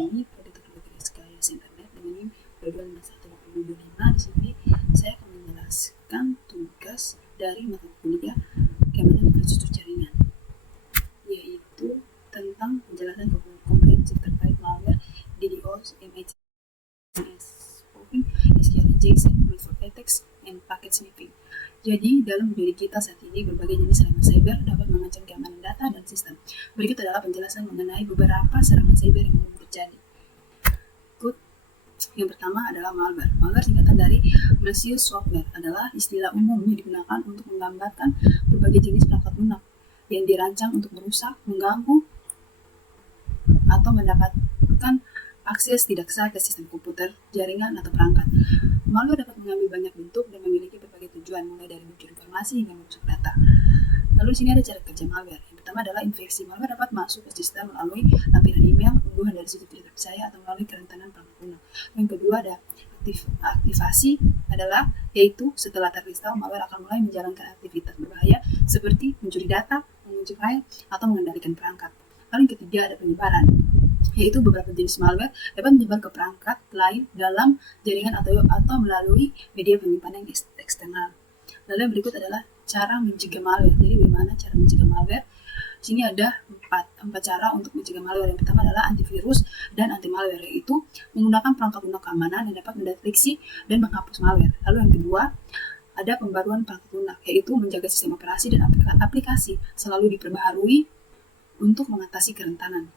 ini Predator Bergaris Gaya Internet dengan NIM 225185. Di sini saya akan menjelaskan tugas dari mata kuliah keamanan infrastruktur jaringan, yaitu tentang penjelasan komprehensif terkait malware, DDoS, MITS, spoofing, SQL injection, brute force attacks, and packet sniffing. Jadi, dalam diri kita saat ini, berbagai jenis serangan cyber dapat mengancam keamanan data dan sistem. Berikut adalah penjelasan mengenai beberapa serangan cyber yang umum terjadi. Yang pertama adalah malware. Malware singkatan dari malicious software adalah istilah umum yang digunakan untuk menggambarkan berbagai jenis perangkat lunak yang dirancang untuk merusak, mengganggu, atau mendapatkan akses tidak sah ke sistem komputer, jaringan, atau perangkat. Malware dapat mengambil banyak bentuk dan memiliki berbagai tujuan, mulai dari mencuri informasi hingga merusak data. Lalu di sini ada cara kerja malware. Yang pertama adalah infeksi. Malware dapat masuk ke sistem melalui lampiran email, unggahan dari situs tidak terpercaya, atau melalui kerentanan perangkat lunak. Yang kedua ada aktivasi adalah yaitu setelah terinstall, malware akan mulai menjalankan aktivitas berbahaya seperti mencuri data, mengunci file, atau mengendalikan perangkat. Lalu yang ketiga ada penyebaran, yaitu beberapa jenis malware dapat menyebar ke perangkat lain dalam jaringan atau melalui media penyimpanan yang eksternal. Lalu yang berikut adalah cara mencegah malware. Jadi bagaimana cara mencegah malware? Di sini ada empat cara untuk mencegah malware. Yang pertama adalah antivirus dan anti malware, yaitu menggunakan perangkat lunak keamanan yang dapat mendeteksi dan menghapus malware. Lalu yang kedua ada pembaruan perangkat lunak, yaitu menjaga sistem operasi dan aplikasi selalu diperbaharui untuk mengatasi kerentanan.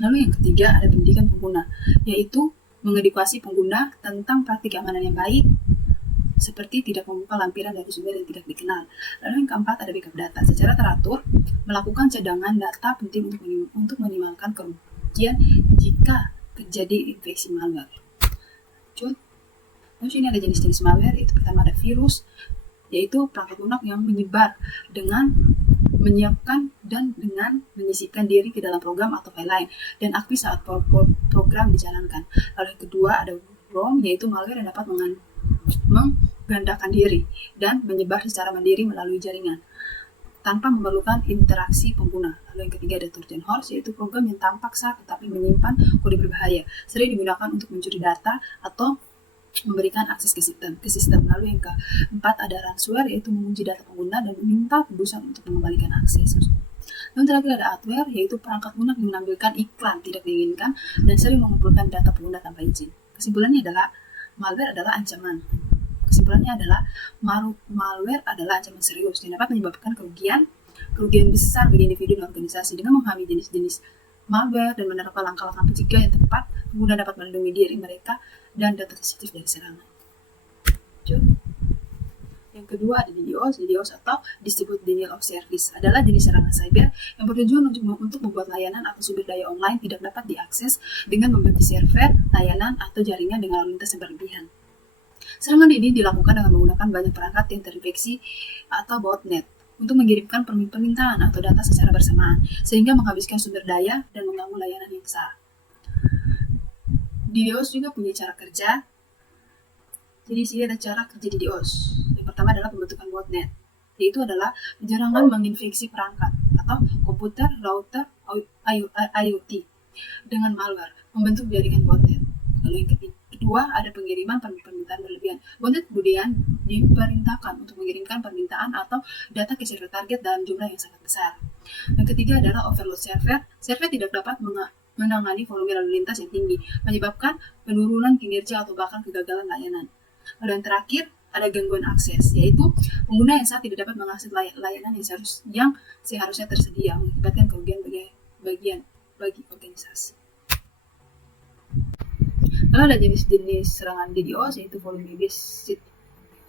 Lalu yang ketiga ada pendidikan pengguna, yaitu mengedukasi pengguna tentang praktik keamanan yang baik, seperti tidak membuka lampiran dari sumber yang tidak dikenal. Lalu yang keempat ada backup data. Secara teratur, melakukan cadangan data penting untuk minimalkan kerugian jika terjadi infeksi malware. Lalu sini ada jenis-jenis malware, yaitu pertama ada virus, yaitu perangkat lunak yang menyebar dengan menyiapkan dan dengan menyisipkan diri ke dalam program atau file lain dan aktif saat program dijalankan. Lalu yang kedua ada worm, yaitu malware yang dapat menggandakan diri dan menyebar secara mandiri melalui jaringan tanpa memerlukan interaksi pengguna. Lalu yang ketiga ada Trojan horse, yaitu program yang tampak sah tetapi menyimpan kode berbahaya, sering digunakan untuk mencuri data atau memberikan akses ke sistem. Lalu yang keempat ada ransomware, yaitu mengunci data pengguna dan meminta tebusan untuk mengembalikan akses. Lalu terakhir ada adware, yaitu perangkat lunak yang menampilkan iklan tidak diinginkan dan sering mengumpulkan data pengguna tanpa izin. Kesimpulannya adalah malware adalah ancaman. Malware adalah ancaman serius yang dapat menyebabkan kerugian besar bagi individu dan organisasi. Dengan memahami jenis-jenis malware dan menerapkan langkah-langkah pencegah yang tepat, pengguna dapat melindungi diri mereka dan data sensitif dari serangan. Yang kedua ada DDoS atau Distributed Denial of Service, adalah jenis serangan cyber yang bertujuan untuk membuat layanan atau sumber daya online tidak dapat diakses dengan membantu server, layanan, atau jaringan dengan lalu lintas yang berlebihan. Serangan ini dilakukan dengan menggunakan banyak perangkat yang terinfeksi atau botnet untuk mengirimkan permintaan atau data secara bersamaan, sehingga menghabiskan sumber daya dan mengganggu layanan yang sah. DDoS juga punya cara kerja. Jadi sini ada cara kerja DDoS. Yang pertama adalah pembentukan botnet, yaitu adalah penyerangan menginfeksi perangkat atau komputer, router, IoT dengan malware, membentuk jaringan botnet. Lalu yang kedua ada pengiriman permintaan berlebihan. Botnet kemudian diperintahkan untuk mengirimkan permintaan atau data ke server target dalam jumlah yang sangat besar. Yang ketiga adalah overload server. Server tidak dapat menangani volume lalu lintas yang tinggi, menyebabkan penurunan kinerja atau bahkan kegagalan layanan. Lalu yang terakhir ada gangguan akses, yaitu pengguna yang saat tidak dapat mengakses layanan yang seharusnya tersedia, mengakibatkan kerugian bagi organisasi. Lalu ada jenis-jenis serangan DDoS, yaitu volume based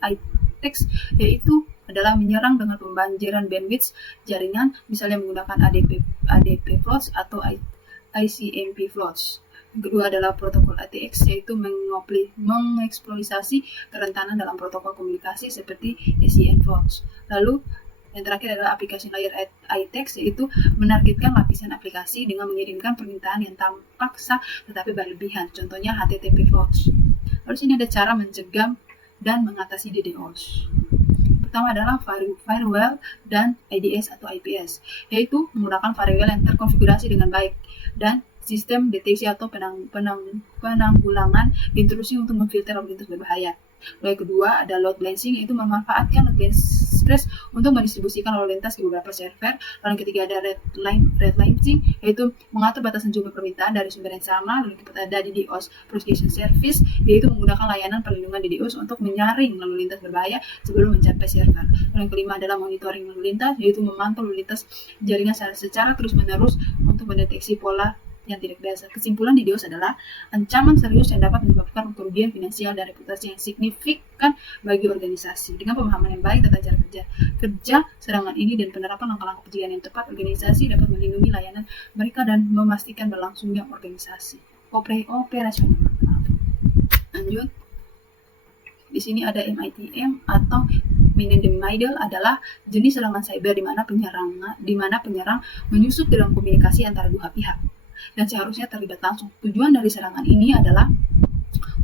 attacks, yaitu adalah menyerang dengan pembanjiran bandwidth jaringan, misalnya menggunakan ADP floats atau ICMP floats. Yang kedua adalah protokol ATX, yaitu mengeksploitasi kerentanan dalam protokol komunikasi seperti SCN floats. Lalu yang terakhir adalah aplikasi layer ITEX, yaitu menargetkan lapisan aplikasi dengan mengirimkan permintaan yang tampak sah tetapi berlebihan, contohnya HTTP floats. Lalu sini ada cara mencegah dan mengatasi DDoS. Pertama adalah firewall dan IDS atau IPS, yaitu menggunakan firewall yang terkonfigurasi dengan baik dan sistem deteksi atau penanggulangan intrusi untuk memfilter lalu lintas berbahaya. Lalu yang kedua ada load balancing, yaitu memanfaatkan load balance untuk mendistribusikan lalu lintas ke beberapa server. Lalu yang ketiga ada redlining, yaitu mengatur batasan jumlah permintaan dari sumber yang sama. Lalu yang keempat ada DDoS propagation service, yaitu menggunakan layanan perlindungan DDoS untuk menyaring lalu lintas berbahaya sebelum mencapai server. Lalu yang kelima adalah monitoring lalu lintas, yaitu memantau lalu lintas jaringan secara terus-menerus untuk mendeteksi pola yang tidak biasa. Kesimpulan DDoS adalah ancaman serius yang dapat menyebabkan kerugian finansial dan reputasi yang signifikan bagi organisasi. Dengan pemahaman yang baik tentang cara kerja serangan ini dan penerapan langkah-langkah pencegahan yang tepat, organisasi dapat melindungi layanan mereka dan memastikan berlangsungnya organisasi operasional. Lanjut. Di sini ada MITM atau Man in the Middle adalah jenis serangan cyber di mana penyerang menyusup dalam komunikasi antara dua pihak dan seharusnya terlibat langsung. Tujuan dari serangan ini adalah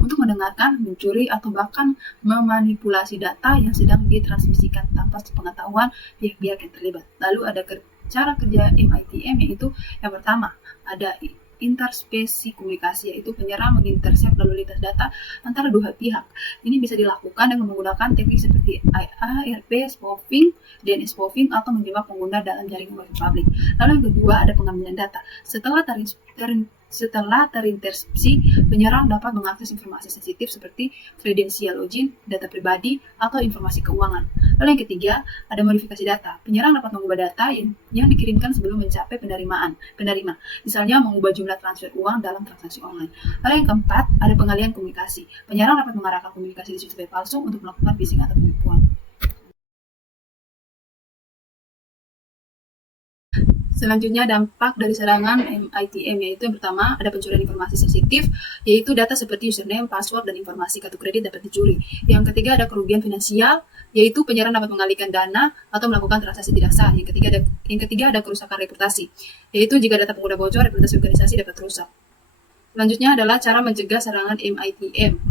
untuk mendengarkan, mencuri, atau bahkan memanipulasi data yang sedang ditransmisikan tanpa sepengetahuan pihak-pihak yang terlibat. Lalu ada cara kerja MITM, yaitu yang pertama ada interspesi komunikasi, yaitu penyerang mengintersep lalu lintas data antara dua pihak. Ini bisa dilakukan dengan menggunakan teknik seperti ARP spoofing, DNS spoofing, atau menjebak pengguna dalam jaringan wifi publik. Lalu yang kedua ada pengambilan data. Setelah terinterseksi, penyerang dapat mengakses informasi sensitif seperti kredensial login, data pribadi, atau informasi keuangan. Lalu yang ketiga, ada modifikasi data. Penyerang dapat mengubah data yang dikirimkan sebelum mencapai penerima. Misalnya mengubah jumlah transfer uang dalam transaksi online. Lalu yang keempat, ada pengalihan komunikasi. Penyerang dapat mengarahkan komunikasi di situs web palsu untuk melakukan phishing atau penipuan. Selanjutnya dampak dari serangan MITM, yaitu yang pertama ada pencurian informasi sensitif, yaitu data seperti username, password, dan informasi kartu kredit dapat dicuri. Yang ketiga ada kerugian finansial, yaitu penyerang dapat mengalihkan dana atau melakukan transaksi tidak sah. Yang ketiga ada kerusakan reputasi, yaitu jika data pengguna bocor, reputasi organisasi dapat rusak. Selanjutnya adalah cara mencegah serangan MITM.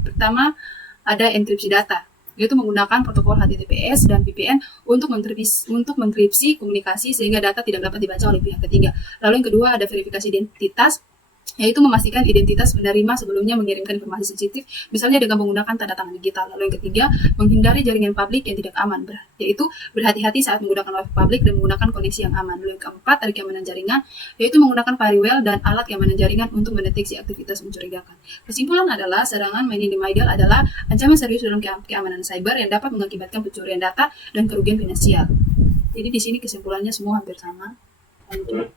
Pertama ada enkripsi data, yaitu menggunakan protokol HTTPS dan VPN untuk menkripsi komunikasi sehingga data tidak dapat dibaca oleh pihak ketiga. Lalu yang kedua ada verifikasi identitas, yaitu memastikan identitas penerima sebelumnya mengirimkan informasi sensitif, misalnya dengan menggunakan tanda tangan digital. Lalu yang ketiga, menghindari jaringan publik yang tidak aman, yaitu berhati-hati saat menggunakan wifi publik dan menggunakan koneksi yang aman. Lalu yang keempat, ada keamanan jaringan, yaitu menggunakan firewall dan alat keamanan jaringan untuk mendeteksi aktivitas mencurigakan. Kesimpulan adalah serangan Man in the Middle adalah ancaman serius dalam keamanan cyber yang dapat mengakibatkan pencurian data dan kerugian finansial. Jadi di sini kesimpulannya semua hampir sama. Lanjut.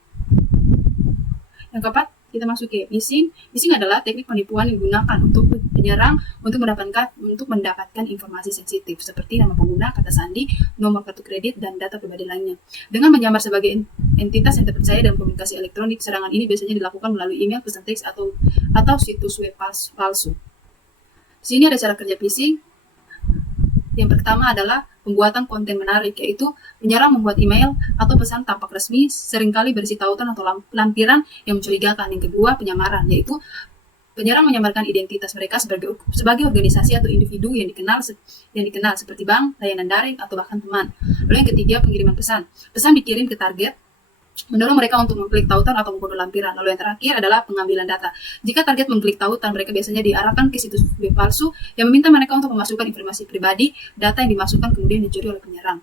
Yang keempat, kita masuk ke phishing. Phishing adalah teknik penipuan yang digunakan untuk penyerang untuk mendapatkan informasi sensitif seperti nama pengguna, kata sandi, nomor kartu kredit, dan data pribadi lainnya. Dengan menyamar sebagai entitas yang terpercaya dalam komunikasi elektronik, serangan ini biasanya dilakukan melalui email, pesan teks, atau situs web palsu. Di sini ada cara kerja phishing. Yang pertama adalah pembuatan konten menarik, yaitu penyerang membuat email atau pesan tampak resmi, seringkali berisi tautan atau lampiran yang mencurigakan. Yang kedua, penyamaran, yaitu penyerang menyamarkan identitas mereka sebagai organisasi atau individu yang dikenal seperti bank, layanan daring, atau bahkan teman. Lalu yang ketiga, pengiriman pesan. Pesan dikirim ke target, mendorong mereka untuk mengklik tautan atau mengkode lampiran. Lalu yang terakhir adalah pengambilan data. Jika target mengklik tautan, mereka biasanya diarahkan ke situs web palsu yang meminta mereka untuk memasukkan informasi pribadi, data yang dimasukkan kemudian dicuri oleh penyerang.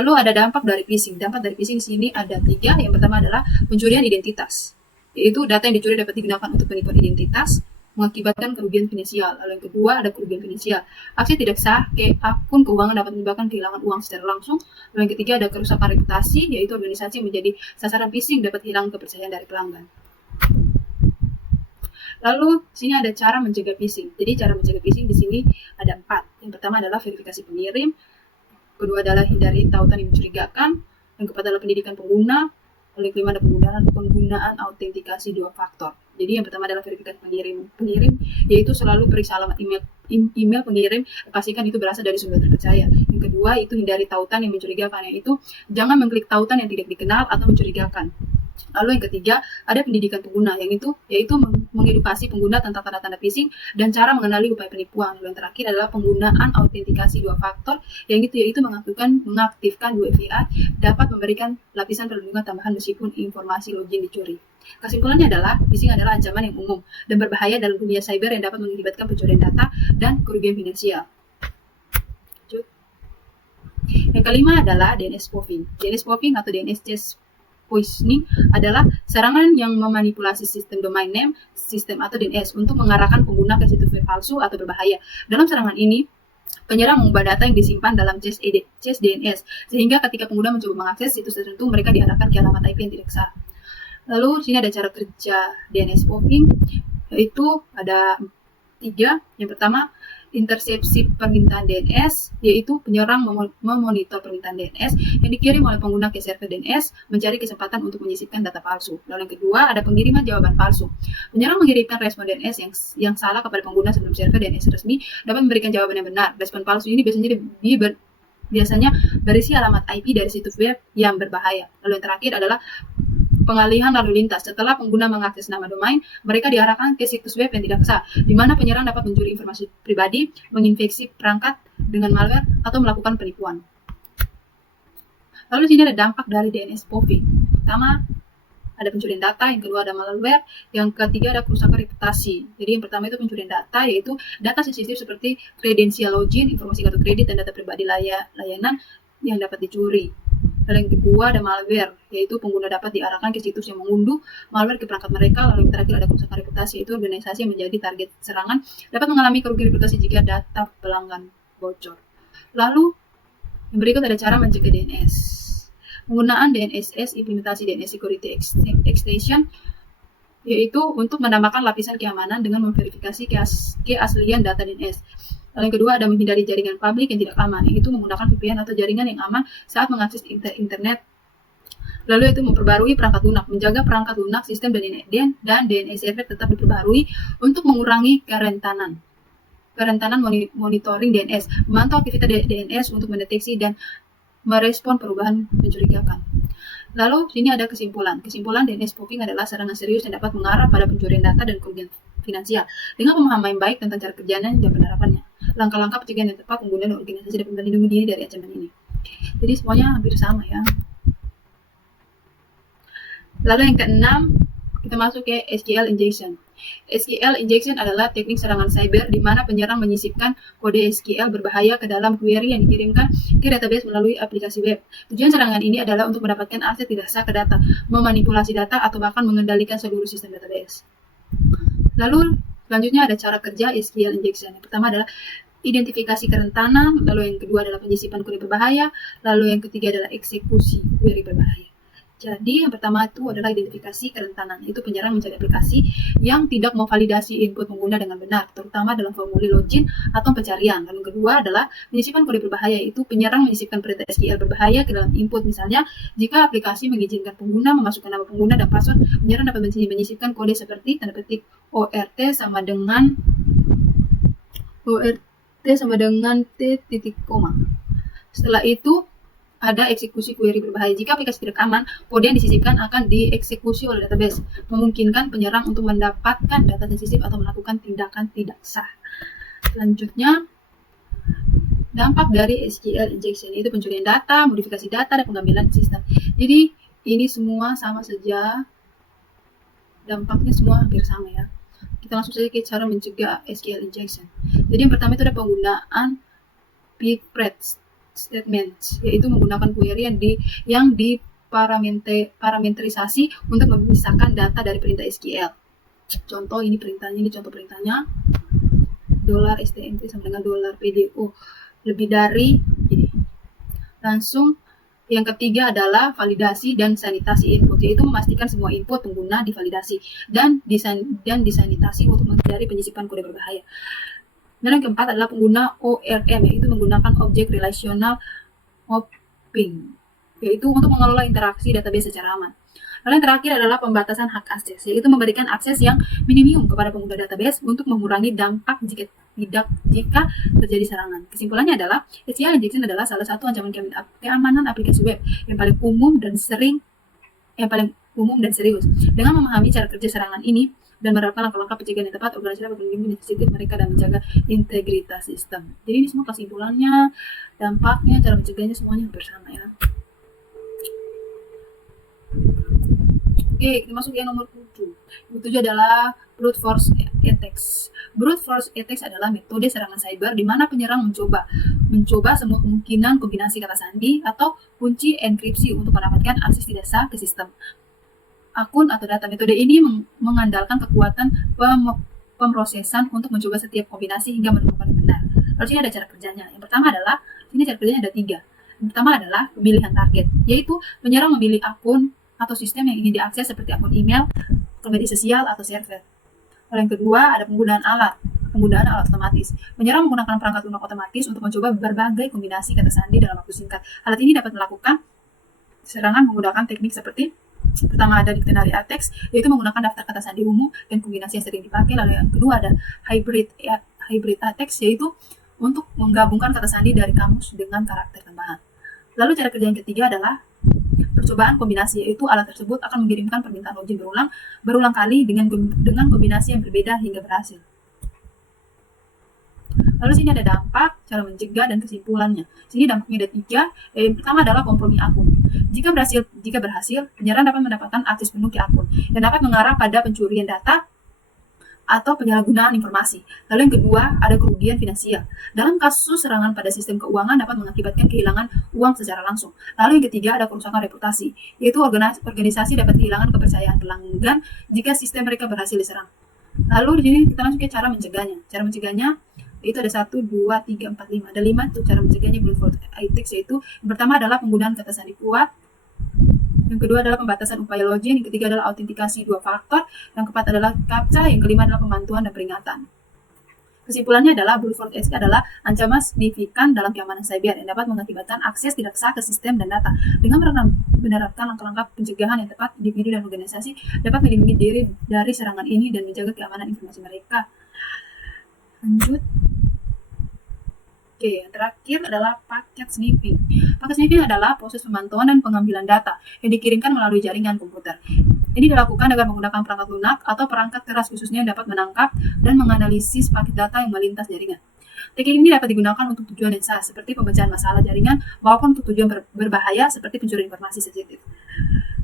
Lalu ada dampak dari phishing. Dampak dari phishing di sini ada 3. Yang pertama adalah pencurian identitas, yaitu data yang dicuri dapat digunakan untuk penipuan identitas, mengakibatkan kerugian finansial. Lalu yang kedua ada kerugian finansial. Aksi tidak sah ke akun keuangan dapat menyebabkan kehilangan uang secara langsung. Lalu yang ketiga ada kerusakan reputasi, yaitu organisasi yang menjadi sasaran phishing dapat hilang kepercayaan dari pelanggan. Lalu di sini ada cara mencegah phishing. Jadi cara mencegah phishing di sini ada 4. Yang pertama adalah verifikasi pengirim, kedua adalah hindari tautan yang mencurigakan, yang keempat adalah pendidikan pengguna, lalu yang kelima ada penggunaan autentikasi 2 faktor. Jadi yang pertama adalah verifikasi pengirim, yaitu selalu periksa alamat email pengirim, pastikan itu berasal dari sumber terpercaya. Yang kedua itu hindari tautan yang mencurigakan, yaitu jangan mengklik tautan yang tidak dikenal atau mencurigakan. Lalu yang ketiga ada pendidikan pengguna, yaitu mengedukasi pengguna tentang tanda-tanda phishing dan cara mengenali upaya penipuan. Lalu yang terakhir adalah penggunaan autentikasi 2 faktor, yaitu mengaktifkan 2FA dapat memberikan lapisan perlindungan tambahan meskipun informasi login dicuri. Kesimpulannya adalah, phishing adalah ancaman yang umum dan berbahaya dalam dunia cyber yang dapat mengakibatkan pencurian data dan kerugian finansial. Yang kelima adalah DNS spoofing. DNS spoofing atau DNS chest poisoning adalah serangan yang memanipulasi sistem domain name system atau DNS untuk mengarahkan pengguna ke situs web palsu atau berbahaya. Dalam serangan ini, penyerang mengubah data yang disimpan dalam chest DNS, sehingga ketika pengguna mencoba mengakses situs tertentu, mereka diarahkan ke alamat IP yang tidak sah. Lalu, sini ada cara kerja DNS spoofing, yaitu ada 3. Yang pertama, intersepsi permintaan DNS, yaitu penyerang memonitor permintaan DNS yang dikirim oleh pengguna ke server DNS, mencari kesempatan untuk menyisipkan data palsu. Lalu yang kedua, ada pengiriman jawaban palsu. Penyerang mengirimkan respon DNS yang salah kepada pengguna sebelum server DNS resmi dapat memberikan jawaban yang benar. Respon palsu ini biasanya berisi alamat IP dari situs web yang berbahaya. Lalu yang terakhir adalah pengalihan lalu lintas. Setelah pengguna mengakses nama domain, mereka diarahkan ke situs web yang tidak sah, di mana penyerang dapat mencuri informasi pribadi, menginfeksi perangkat dengan malware, atau melakukan penipuan. Lalu sini ada dampak dari DNS spoofing. Pertama, ada pencurian data, yang kedua ada malware, yang ketiga ada kerusakan reputasi. Jadi yang pertama itu pencurian data, yaitu data sensitif seperti kredensial login, informasi kartu kredit, dan data pribadi layanan yang dapat dicuri. Lalu yang kedua ada malware, yaitu pengguna dapat diarahkan ke situs yang mengunduh malware ke perangkat mereka. Lalu yang terakhir ada kerusakan reputasi, yaitu organisasi yang menjadi target serangan dapat mengalami kerugian reputasi jika data pelanggan bocor. Lalu yang berikut ada cara mencegah DNS. Penggunaan DNSS, implementasi DNS Security Extension, yaitu untuk menambahkan lapisan keamanan dengan memverifikasi keaslian data DNS. Lalu yang kedua ada menghindari jaringan publik yang tidak aman, yaitu menggunakan VPN atau jaringan yang aman saat mengakses internet. Lalu itu memperbarui perangkat lunak, menjaga perangkat lunak, sistem dan DNS server tetap diperbarui untuk mengurangi kerentanan monitoring DNS, memantau aktivitas DNS untuk mendeteksi dan merespon perubahan mencurigakan. Lalu sini ada kesimpulan. Kesimpulan DNS spoofing adalah serangan serius yang dapat mengarah pada pencurian data dan kerugian finansial. Dengan pemahaman yang baik tentang cara kerjanya dan penerapannya, langkah-langkah pencegahan yang tepat, pengguna dan organisasi dapat melindungi diri dari ancaman ini. Jadi semuanya hampir sama ya. Lalu yang keenam, kita masuk ke SQL injection. SQL injection adalah teknik serangan cyber di mana penyerang menyisipkan kode SQL berbahaya ke dalam query yang dikirimkan ke database melalui aplikasi web. Tujuan serangan ini adalah untuk mendapatkan akses tidak sah ke data, memanipulasi data, atau bahkan mengendalikan seluruh sistem database. Lalu selanjutnya ada cara kerja SQL injection. Yang pertama adalah identifikasi kerentanan, lalu yang kedua adalah penyisipan kode berbahaya, lalu yang ketiga adalah eksekusi query berbahaya. Jadi yang pertama itu adalah identifikasi kerentanan, yaitu penyerang mencari aplikasi yang tidak memvalidasi input pengguna dengan benar, terutama dalam formulir login atau pencarian. Lalu yang kedua adalah penyisipan kode berbahaya, yaitu penyerang menyisipkan perintah SQL berbahaya ke dalam input. Misalnya, jika aplikasi mengizinkan pengguna memasukkan nama pengguna dan password, penyerang dapat menyisipkan kode seperti tanda petik ORT sama dengan T titik koma. Setelah itu ada eksekusi query berbahaya. Jika aplikasi tidak aman, kode yang disisipkan akan dieksekusi oleh database, memungkinkan penyerang untuk mendapatkan data sensitif atau melakukan tindakan tidak sah. Selanjutnya, dampak dari SQL injection, yaitu pencurian data, modifikasi data, dan pengambilan sistem. Jadi ini semua sama saja, dampaknya semua hampir sama ya. Kita langsung saja ke cara mencegah SQL injection. Jadi yang pertama itu ada penggunaan pthreads statement, yaitu menggunakan query yang diparametrisasi untuk memisahkan data dari perintah SQL. Contoh ini perintahnya, ini contoh perintahnya $stmt sama dengan $PDO lebih dari ini. Langsung yang ketiga adalah validasi dan sanitasi input, yaitu memastikan semua input pengguna divalidasi dan disanitasi untuk menghindari penyisipan kode berbahaya. Dan yang keempat adalah pengguna ORM, yaitu menggunakan Object Relational Mapping, yaitu untuk mengelola interaksi database secara aman. Lalu yang terakhir adalah pembatasan hak akses, yaitu memberikan akses yang minimum kepada pengguna database untuk mengurangi dampak jika terjadi serangan. Kesimpulannya adalah SQL injection adalah salah satu ancaman keamanan aplikasi web yang paling umum dan serius. Dengan memahami cara kerja serangan ini dan menerapkan langkah-langkah pencegahan yang tepat, organisasi dapat melindungi sensitif mereka dan menjaga integritas sistem. Jadi ini semua kesimpulannya, dampaknya, cara mencegahnya semuanya bersama ya. Oke, kita masuk yang nomor 7. Yang 7 adalah brute force attacks. Brute force attacks adalah metode serangan cyber di mana penyerang mencoba semua kemungkinan kombinasi kata sandi atau kunci enkripsi untuk mendapatkan akses tidak sah ke sistem akun atau data. Metode ini mengandalkan kekuatan pemrosesan untuk mencoba setiap kombinasi hingga menemukan yang benar. Lalu sini ada cara kerjanya. Yang pertama adalah, sini cara kerjanya ada 3. Yang pertama adalah pemilihan target, yaitu penyerang memilih akun atau sistem yang ingin diakses seperti akun email, akun media sosial, atau server. Lalu yang kedua ada penggunaan alat otomatis. Penyerang menggunakan perangkat lunak otomatis untuk mencoba berbagai kombinasi kata sandi dalam waktu singkat. Alat ini dapat melakukan serangan menggunakan teknik seperti pertama ada dictionary attacks, yaitu menggunakan daftar kata sandi umum dan kombinasi yang sering dipakai. Lalu yang kedua ada hybrid attacks, yaitu untuk menggabungkan kata sandi dari kamus dengan karakter tambahan. Lalu cara kerja yang ketiga adalah percobaan kombinasi, yaitu alat tersebut akan mengirimkan permintaan login berulang kali dengan kombinasi yang berbeda hingga berhasil. Lalu sini ada dampak, cara mencegah, dan kesimpulannya. Sini dampaknya ada 3. Yang pertama adalah kompromi akun. Jika berhasil, penyerang dapat mendapatkan akses penuh ke akun dan dapat mengarah pada pencurian data atau penyalahgunaan informasi. Lalu yang kedua, ada kerugian finansial. Dalam kasus serangan pada sistem keuangan dapat mengakibatkan kehilangan uang secara langsung. Lalu yang ketiga, ada kerusakan reputasi, yaitu organisasi dapat kehilangan kepercayaan pelanggan jika sistem mereka berhasil diserang. Lalu di sini kita langsung ke cara mencegahnya. Cara mencegahnya itu ada 1, 2, 3, 4, 5. Ada 5 tuh cara mencegahnya brute force attacks, yaitu yang pertama adalah penggunaan kata sandi kuat, yang kedua adalah pembatasan upaya login, yang ketiga adalah autentikasi 2 faktor, yang keempat adalah captcha, yang kelima adalah pembantuan dan peringatan. Kesimpulannya adalah brute force attacks adalah ancaman signifikan dalam keamanan cyber yang dapat mengakibatkan akses tidak sah ke sistem dan data. Dengan menerapkan langkah-langkah pencegahan yang tepat, individu dan organisasi dapat melindungi diri dari serangan ini dan menjaga keamanan informasi mereka. Lanjut. Oke, yang terakhir adalah paket sniffing. Paket sniffing adalah proses pemantauan dan pengambilan data yang dikirimkan melalui jaringan komputer. Ini dilakukan dengan menggunakan perangkat lunak atau perangkat keras khususnya yang dapat menangkap dan menganalisis paket data yang melintas jaringan. Teknik ini dapat digunakan untuk tujuan yang sah, seperti pemecahan masalah jaringan, maupun untuk tujuan berbahaya, seperti pencurian informasi sensitif.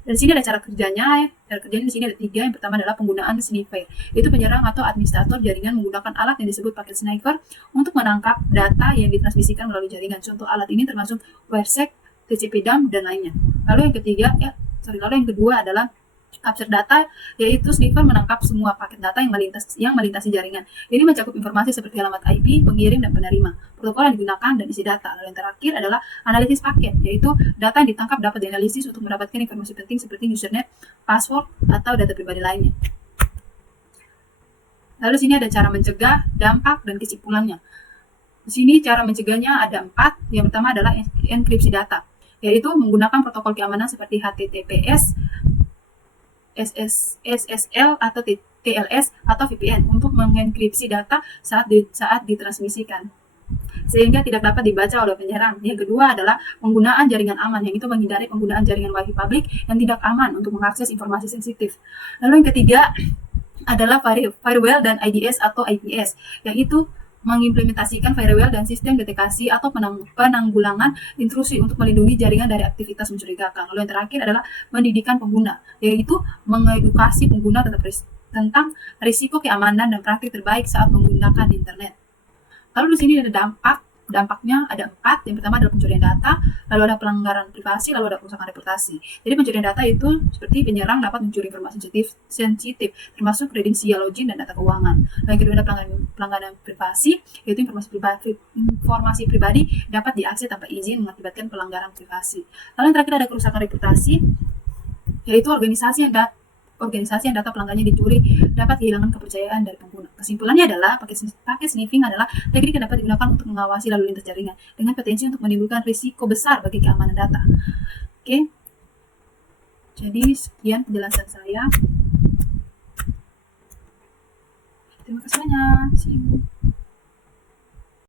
Dan sini ada cara kerjanya. Cara kerjanya di sini ada 3. Yang pertama adalah penggunaan sniffer. Itu penyerang atau administrator jaringan menggunakan alat yang disebut paket sniffer untuk menangkap data yang ditransmisikan melalui jaringan. Contoh alat ini termasuk Wiresec, TCP/DAM, dan lainnya. Lalu yang kedua adalah capture data, yaitu sniffer menangkap semua paket data yang melintasi jaringan. Ini mencakup informasi seperti alamat IP, pengirim, dan penerima, protokol yang digunakan, dan isi data. Lalu yang terakhir adalah analisis paket, yaitu data yang ditangkap dapat dianalisis untuk mendapatkan informasi penting seperti username, password, atau data pribadi lainnya. Lalu sini ada cara mencegah, dampak, dan kesimpulannya. Di sini cara mencegahnya ada 4. Yang pertama adalah enkripsi data, yaitu menggunakan protokol keamanan seperti HTTPS, SSL atau TLS atau VPN untuk mengenkripsi data saat ditransmisikan sehingga tidak dapat dibaca oleh penyerang. Yang kedua adalah penggunaan jaringan aman, yang itu menghindari penggunaan jaringan wifi publik yang tidak aman untuk mengakses informasi sensitif. Lalu yang ketiga adalah firewall dan IDS atau IPS, yang itu mengimplementasikan firewall dan sistem deteksi atau penanggulangan intrusi untuk melindungi jaringan dari aktivitas mencurigakan. Lalu yang terakhir adalah pendidikan pengguna, yaitu mengedukasi pengguna tentang risiko keamanan dan praktik terbaik saat menggunakan internet. Lalu di sini ada dampaknya ada 4. Yang pertama adalah pencurian data, lalu ada pelanggaran privasi, lalu ada kerusakan reputasi. Jadi pencurian data itu seperti penyerang dapat mencuri informasi sensitif termasuk kredensial login dan data keuangan. Lalu yang kedua ada pelanggaran privasi, yaitu informasi pribadi dapat diakses tanpa izin mengakibatkan pelanggaran privasi. Lalu yang terakhir ada kerusakan reputasi, yaitu organisasi yang data pelanggannya dicuri dapat kehilangan kepercayaan dari pengguna. Kesimpulannya adalah paket sniffing adalah teknik yang dapat digunakan untuk mengawasi lalu lintas jaringan dengan potensi untuk menimbulkan risiko besar bagi keamanan data. Oke. Jadi sekian penjelasan saya. Terima kasih banyak. See you.